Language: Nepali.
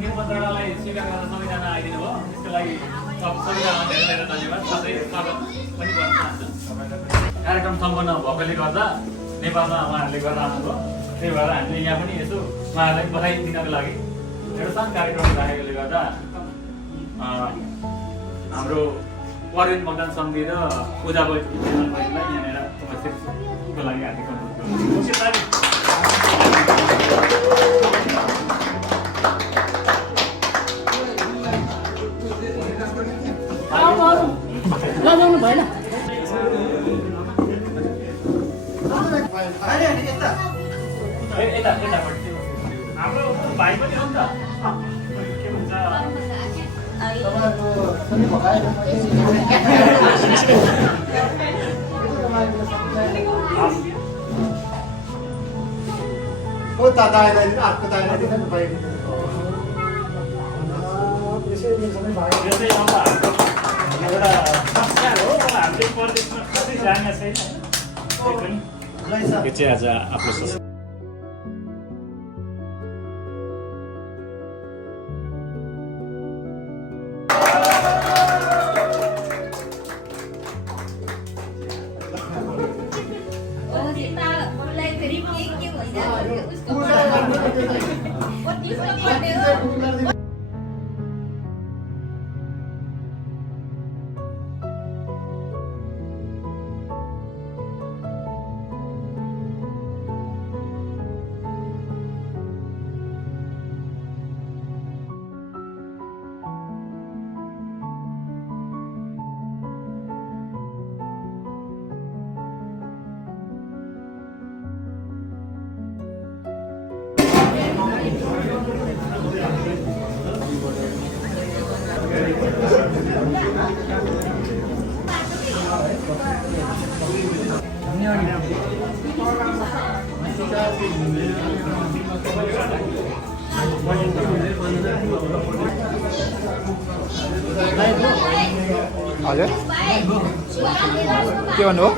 निमन्त्रणालाई स्वीकार गर्न सबैजना आइदिनु भयो त्यसको लागि सबैजना धेरै धेरै धन्यवाद साथै स्वागत पनि गर्न चाहन्छु कार्यक्रम सम्पन्न भएकोले गर्दा नेपालमा उहाँहरूले गर्न आउनुभयो त्यही भएर हामीले यहाँ पनि यसो उहाँहरूलाई बधाई दिनको लागि एउटा सानो कार्यक्रम राखेकोले गर्दा हाम्रो पर्यटन मतदान समिति र पूजा बहिनीलाई यहाँनिर उपस्थितको लागि हार्दिक अनुरोध नजाउनु भएन हाम्रो भाइ पनि हो नि त के भन्छ एउटा संस्कार हो हामीले परदेशमा कतै जाने छैन यो चाहिँ आज आफ्नो हजुर के भन्नु हो